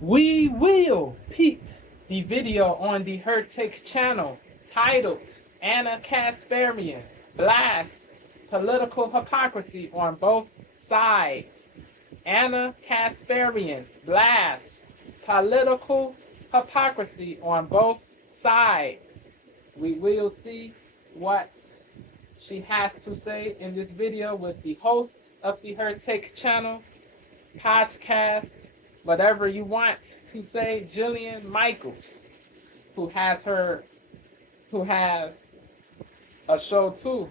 We will peep the video on the hertake channel titled Anna Kasparian blasts political hypocrisy on both sides. Anna Kasparian blasts political hypocrisy on both sides. We will see what she has to say in this video with the host of the hertake channel podcast, whatever you want to say, Jillian Michaels, who has a show too,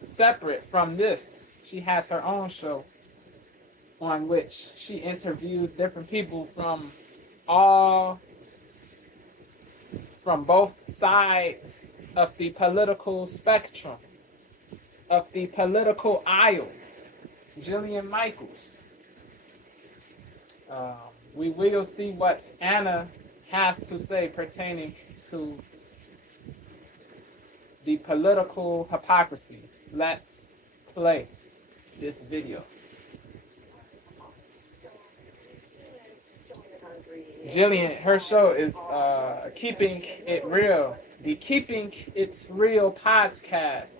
separate from this. She has her own show on which she interviews different people all from both sides of the political spectrum, of the political aisle. Jillian Michaels. We will see what Anna has to say pertaining to the political hypocrisy. Let's play this video. Jillian, her show is Keeping It Real, the Keeping It Real podcast.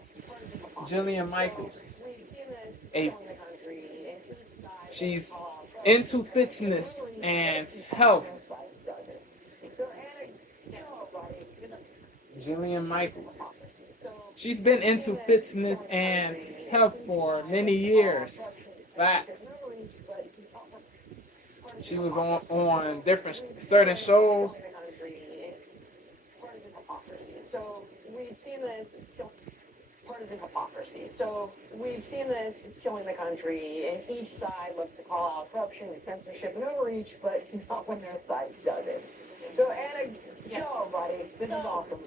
Jillian Michaels. She's into fitness and health. Jillian Michaels. She's been into fitness and health for many years. Facts. She was on different certain shows. So we've seen this. Partisan hypocrisy. So we've seen this, it's killing the country, and each side loves to call out corruption and censorship and overreach, but not when their side does it. So Anna, go, buddy. This is awesome.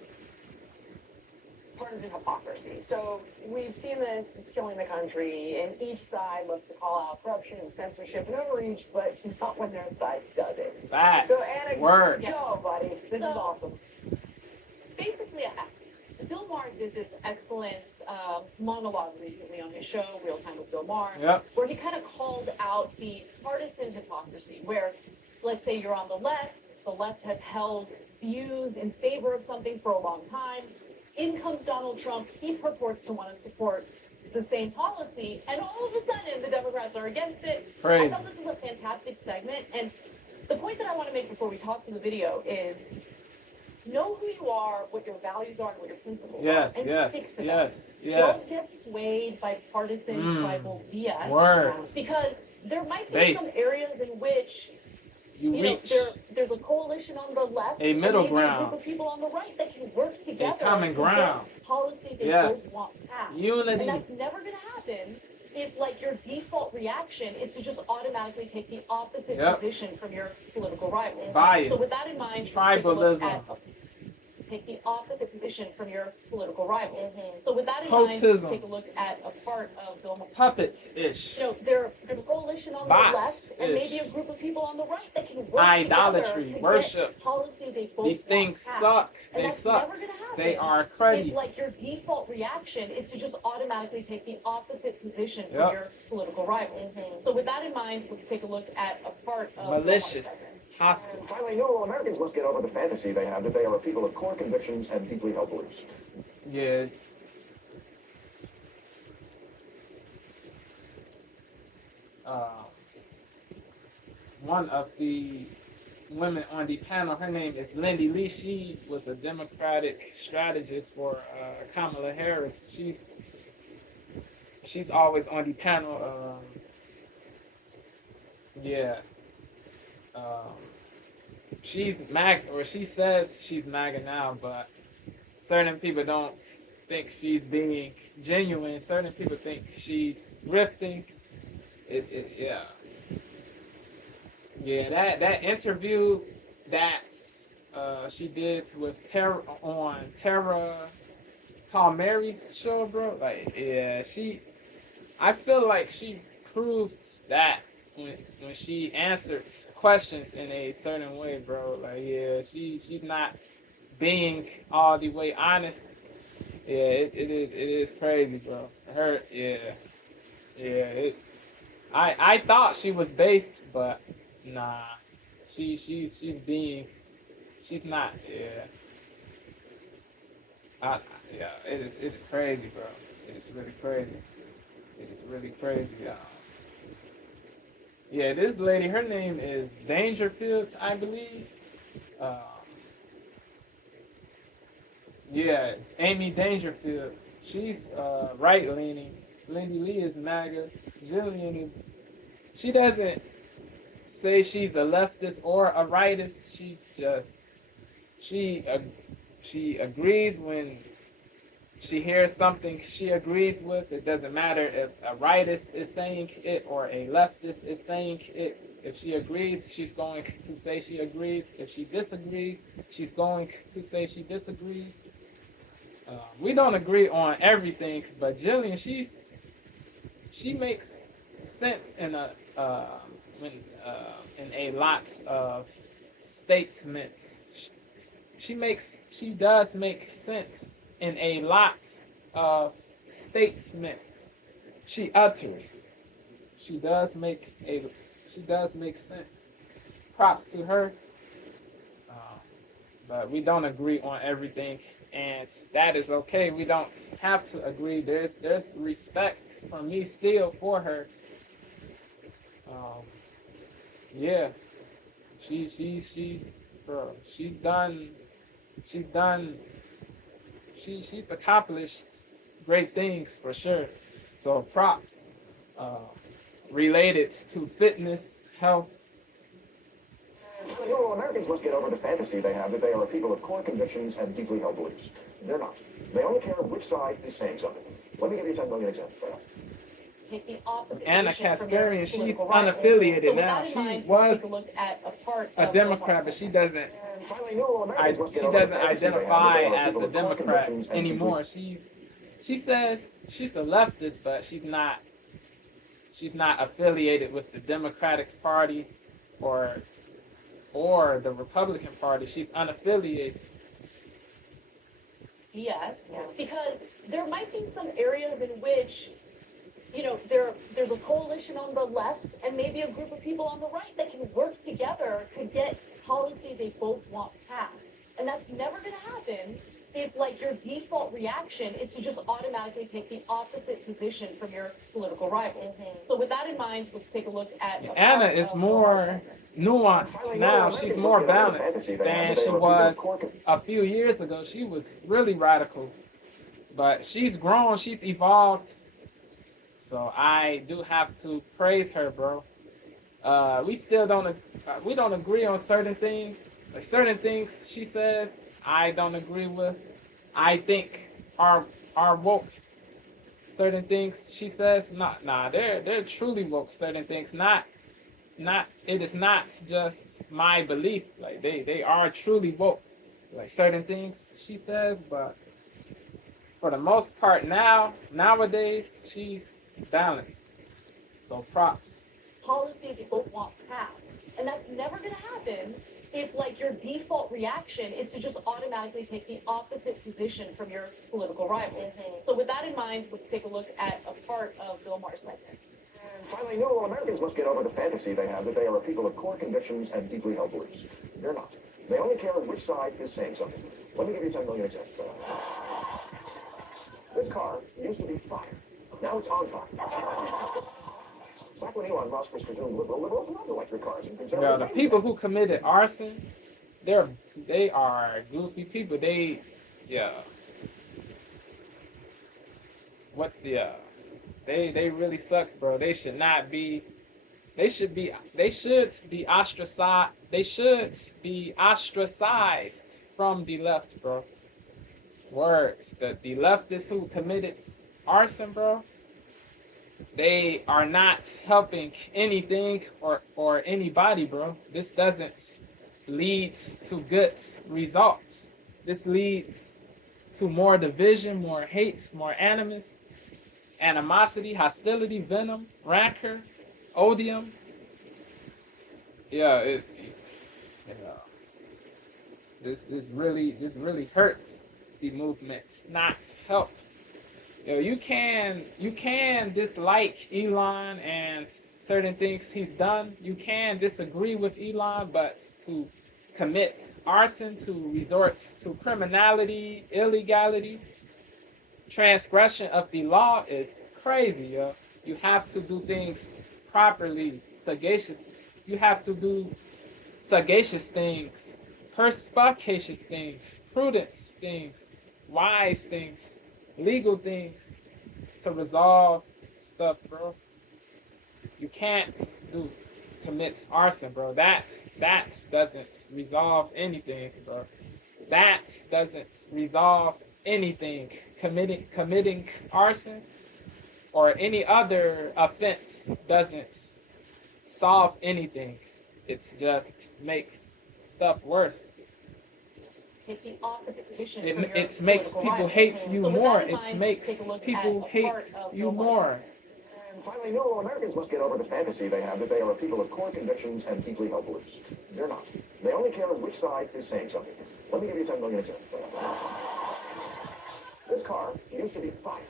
Partisan hypocrisy. So we've seen this, it's killing the country, and each side loves to call out corruption and censorship and overreach, but not when their side does it. Facts. So Anna, word. Go, buddy. This is awesome. Basically, Bill Maher did this excellent monologue recently on his show, Real Time with Bill Maher, where he kind of called out the partisan hypocrisy, where, let's say you're on the left has held views in favor of something for a long time. In comes Donald Trump, he purports to want to support the same policy, and all of a sudden the Democrats are against it. Crazy. I thought this was a fantastic segment, and the point that I want to make before we toss in the video is know who you are, what your values are, and what your principles are, and stick to them. Don't get swayed by partisan tribal BS. Words. Because there might be some areas in which there's a coalition on the left, a middle and ground, a group of people on the right that can work together, a common ground, policy they both want passed. Unity. And that's never going to happen if, like, your default reaction is to just automatically take the opposite position from your political rivals. Bias. So with that in mind, tribalism. Take the opposite position from your political rivals. So with that in mind, let's take a look at a part of Bill Maher. Puppet-ish. There's a coalition on the left and maybe a group of people on the right that can work idolatry, together to worship. get policy they both These things suck. And they that's suck. Never gonna happen they are cruddy. if, like, your default reaction is to just automatically take the opposite position from your political rivals. So with that in mind, let's take a look at a part of malicious. Hostile. Finally, all Americans must get over the fantasy they have that they are a people of core convictions and deeply held beliefs. Yeah. One of the women on the panel, her name is Lindy Lee. She was a Democratic strategist for Kamala Harris. She's always on the panel. She's MAGA, or she says she's MAGA now, but certain people don't think she's being genuine. Certain people think she's grifting. That interview that she did with Tara on Tara Palmieri's show, bro. I feel like she proved that when she answered questions in a certain way, bro. She's not being all the way honest. It is crazy, bro. I thought she was based, but Nah, she's not. Yeah, I, yeah. It is crazy, bro. It is really crazy. It is really crazy. Yeah, this lady, her name is Dangerfield, I believe. Uh, yeah, Amy Dangerfield. She's right leaning. Lindy Lee is MAGA. Jillian is. She doesn't say she's a leftist or a rightist. She uh, she agrees when she hears something she agrees with. It doesn't matter if a rightist is saying it or a leftist is saying it. If she agrees, she's going to say she agrees. If she disagrees, she's going to say she disagrees. We don't agree on everything, but Jillian, she makes sense in in a lot of statements. She does make sense in a lot of statements she utters. She does make sense. Props to her. But we don't agree on everything, and that is okay. We don't have to agree. There's respect from me still for her. Yeah, bro. She's accomplished great things for sure. So props. Uh, Related to fitness, health. You know, Americans must get over the fantasy they have that they are a people of core convictions and deeply held beliefs. They're not. They only care which side is saying something. Let me give you 10 million examples. Take the opposite Anna position from your Kasparian, she's political rival. unaffiliated So with now. that in She mind, was take a look at a part a of Democrat, but she doesn't And finally, you know, Americans must she get over the doesn't fantasy they have that identify they are a as people a of core Democrat convictions and anymore. She says she's a leftist, but she's not affiliated with the Democratic Party or the Republican Party. She's unaffiliated. Yes, Yeah. because there might be some areas in which, there's a coalition on the left and maybe a group of people on the right that can work together to get policy they both want passed. And that's never going to happen if, like, your default reaction is to just automatically take the opposite position from your political rivals. So with that in mind, let's take a look at Anna is more nuanced now. She's more balanced than she was a few years ago. She was really radical, but she's grown. She's evolved. So I do have to praise her, bro. We still don't agree on certain things. Like certain things she says, I don't agree with. I think are woke. Certain things she says, they're truly woke. Certain things, not it is not just my belief. Like they are truly woke. Like certain things she says, but for the most part nowadays she's balanced. So props. policy they both want passed. And that's never going to happen if, like, your default reaction is to just automatically take the opposite position from your political rivals. So with that in mind, let's take a look at a part of Bill Maher's segment. And finally, you know, Americans must get over the fantasy they have that they are a people of core convictions and deeply held beliefs. They're not. They only care which side is saying something. Let me give you 10 million examples. This car used to be fire. Now it's on fire. Back when Elon Musk was presumed liberal, liberals loved electric cars and conservatives. The people who committed arson, they are goofy people. They really suck, bro. They should be ostracized. They should be ostracized from the left, bro. Words. The leftists who committed arson, bro, they are not helping anything or anybody, bro. This doesn't lead to good results. This leads to more division, more hate, more animosity, hostility, venom, rancor, odium. This really hurts the movement, not help. You can dislike Elon and certain things he's done. You can disagree with Elon, but to commit arson, to resort to criminality, illegality, transgression of the law is crazy, yo. You have to do things properly, sagacious. You have to do sagacious things, perspicacious things, prudent things, wise things, legal things to resolve stuff, bro. You can't do commit arson, bro. That doesn't resolve anything, bro. That doesn't resolve anything. Committing arson or any other offense doesn't solve anything. It just makes stuff worse. Take the opposite position It, from your it makes political people rival. hate you So with more. that in It mind, makes take a look people at a hate part of you Bill more. And finally, no, Americans must get over the fantasy they have that they are a people of core convictions and deeply held beliefs. They're not. They only care which side is saying something. Let me give you 10 million examples. This car used to be fire.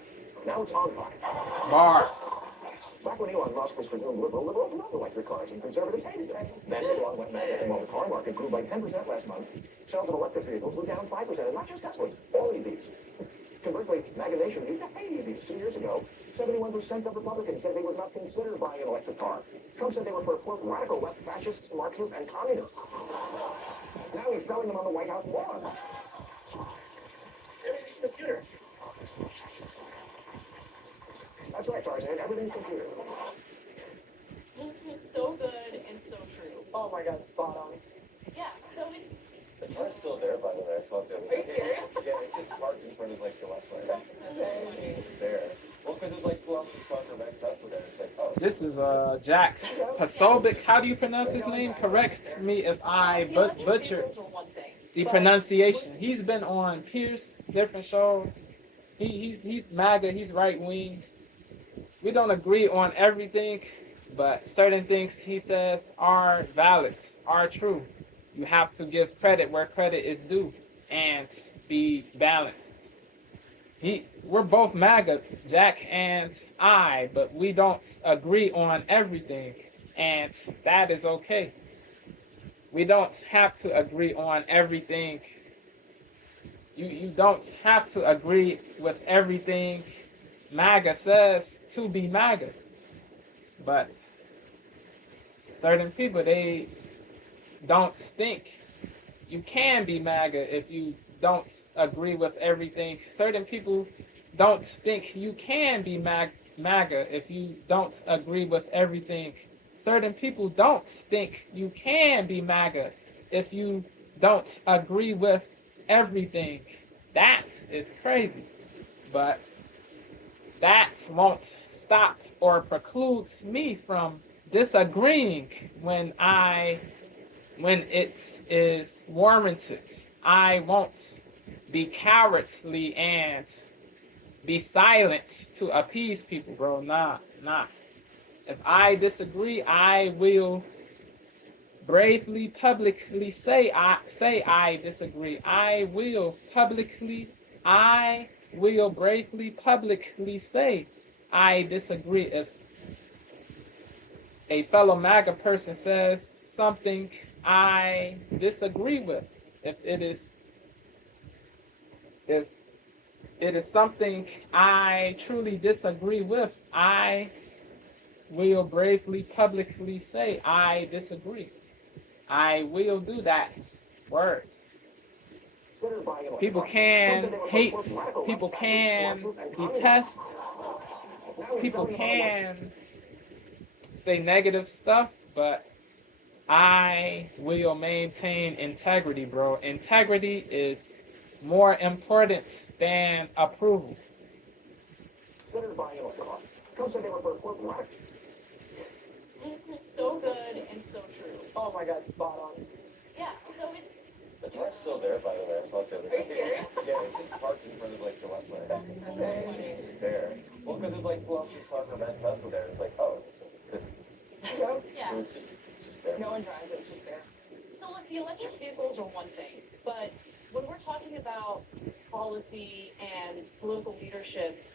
Now it's on fire. Bars. Back when Elon Musk was presumed liberal, liberals loved electric cars and conservatives hated them. Then Elon went mad, and while the car market grew by 10% last month, sales of electric vehicles were down 5%, and not just Teslas, all EVs. Conversely, MAGA Nation used to hate EVs 2 years ago. 71% of Republicans said they would not consider buying an electric car. Trump said they were for, quote, radical left fascists, Marxists, and communists. Now he's selling them on the White House lawn. Everything's computer. That's right, Tarzan. Everything's computer. So good and so true. Oh my God, spot on. Yeah, so it's. The car's still there, by the way. I saw it the other Are you day. serious? Yeah, it just parked in front of like the Westway. It's just there. Well, because there's like 12 fucking red Tesla there. It's like, oh. This is Jack Pasobic. How do you pronounce his name? Correct me if I butchered the pronunciation. He's been on Pierce, different shows. He's MAGA. He's right wing. We don't agree on everything, but certain things he says are valid, are true. You have to give credit where credit is due and be balanced. We're both MAGA, Jack and I, but we don't agree on everything, and that is okay. We don't have to agree on everything. You don't have to agree with everything MAGA says to be MAGA. But certain people, they don't think you can be MAGA if you don't agree with everything. Certain people don't think you can be MAGA if you don't agree with everything. Certain people don't think you can be MAGA if you don't agree with everything. That is crazy. But that won't stop or preclude me from disagreeing when it is warranted. I won't be cowardly and be silent to appease people, bro. Nah. If I disagree, I will bravely, publicly say I disagree. I will bravely, publicly say I disagree. If a fellow MAGA person says something I disagree with, if it is something I truly disagree with, I will bravely, publicly say I disagree. I will do that. Word. People can hate, people can detest, people can say negative stuff, but I will maintain integrity, bro. Integrity is more important than approval. So good and so true. Oh my God, spot on. Yeah, so it's. The car's still there, by the way. I saw it the other Are you day. serious? Yeah, it just parked in front of like the Westway. It's just there. Well, because there's like 12 fucking red Tesla there. It's like, oh. Yeah. So it's just there. No one drives it, it's just there. So look, the electric vehicles are one thing, but when we're talking about policy and political leadership,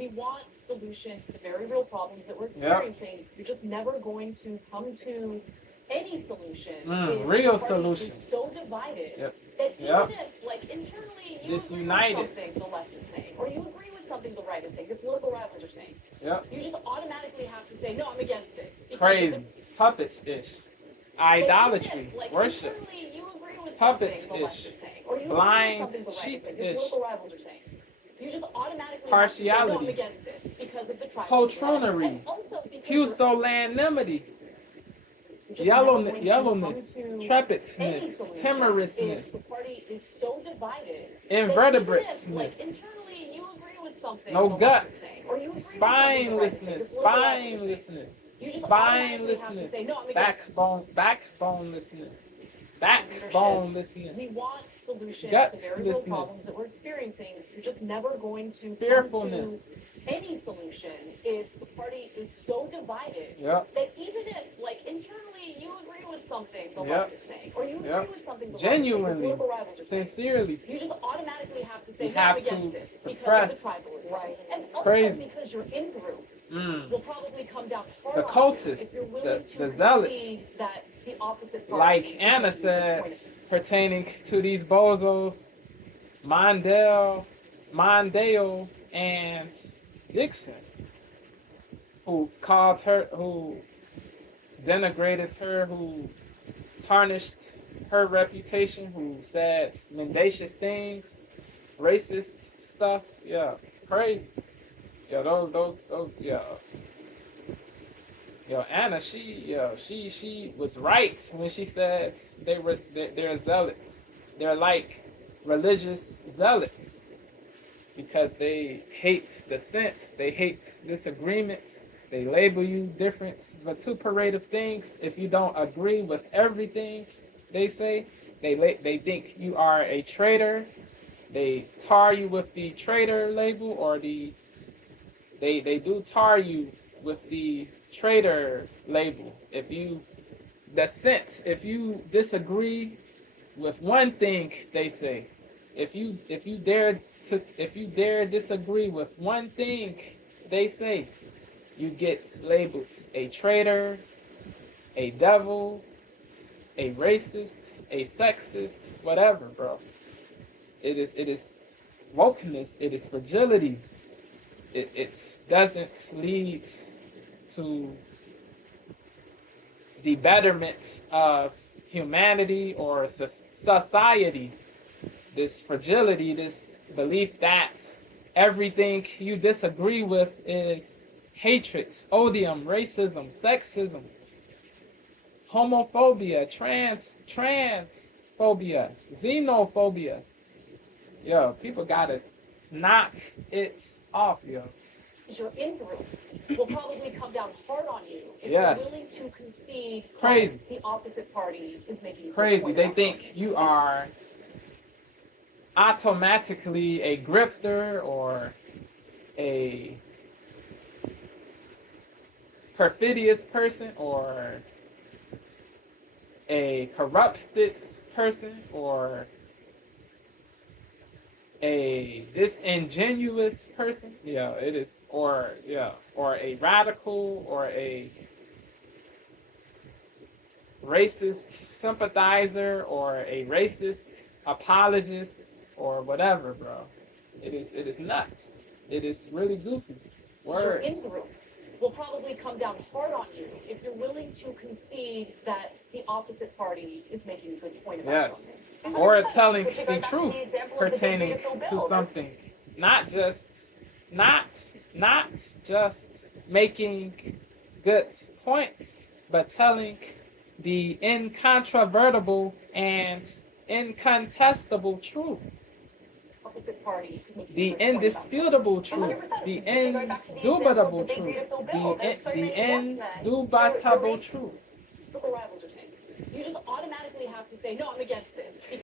we want solutions to very real problems that we're experiencing. You're just never going to come to any solution if real the party solution. is so divided Yep. that even if, like, internally you Disunited. agree with something the left is saying, or you agree with something the right is saying, your political rivals are saying, you just automatically have to say, no, I'm against it. Crazy. Puppets-ish. Idolatry. Like, worship. internally you agree with Puppets-ish. something the left is saying, or you Blind agree with something the right is saying, your sheep-ish. political rivals are saying. You just automatically Partiality. have to say, no, I'm against it because of the tribal Poltroonery. and also because Pusillanimity. Yellowness. Trepidness. Timorousness. the party is so divided. Invertebrateness. Like, internally you agree with something. No the left is guts. saying, or you agree with something the right is saying, Spinelessness. your political rivals are saying. Spinelessness. You just automatically have to say, no, I'm against it. Backbonelessness. Backbonelessness. We want solutions Gutlessness. to very real problems that we're experiencing. You're just never going to come Fearfulness. to any solution if the party is so divided Yep. that even if, like, internally you agree with something the Yep. left is saying, or you agree Yep. with something the Genuinely. right is saying, your political rivals are saying, Sincerely. you just automatically have to say, You no, I'm have against to it because suppress. of the tribalism. Right. And also crazy. because you're in group Mm. will probably come down hard The on cultists, you if you're willing the to concede zealots. that the opposite party Like is Anna making the said, point of pertaining to these bozos, Mondale, and Dixon, who called her, who denigrated her, who tarnished her reputation, who said mendacious things, racist stuff. Yeah, it's crazy. Yeah, those, yeah. Yo, Anna, she was right when she said they're zealots. They're like religious zealots because they hate dissent, they hate disagreement, they label you different vituperative things. If you don't agree with everything they say, they think you are a traitor. They tar you with the traitor label, or they do tar you with the traitor label. If you dissent, if you disagree with one thing they say, if you dare disagree with one thing they say, you get labeled a traitor, a devil, a racist, a sexist, whatever, bro. It is wokeness, it is fragility. It doesn't lead to the betterment of humanity or society. This fragility, this belief that everything you disagree with is hatred, odium, racism, sexism, homophobia, transphobia, xenophobia. Yo, people gotta knock it off, yo. Your in-group will probably come down hard on you if Yes. you're willing to concede Crazy. that the opposite party is making a good Crazy. point They about think something. you are automatically a grifter or a perfidious person or a corrupted person or a disingenuous person. Yeah, it is. Or a radical or a racist sympathizer or a racist apologist or whatever, bro. It is nuts. It is really goofy. Your Words. in-group will probably come down hard on you if you're willing to concede that the opposite party is making a good point about Yes. something. Or telling But you the go back to truth the example of the big pertaining beautiful to bill. something. Not just making good points, but telling the incontrovertible and incontestable truth. Opposite party is making a The good point about indisputable truth, 100%. the But you go back to the example of indubitable the big truth, beautiful bill. There's so the many yes men. indubitable truth. political rivals are saying. You just automatically have to say, no, I'm against it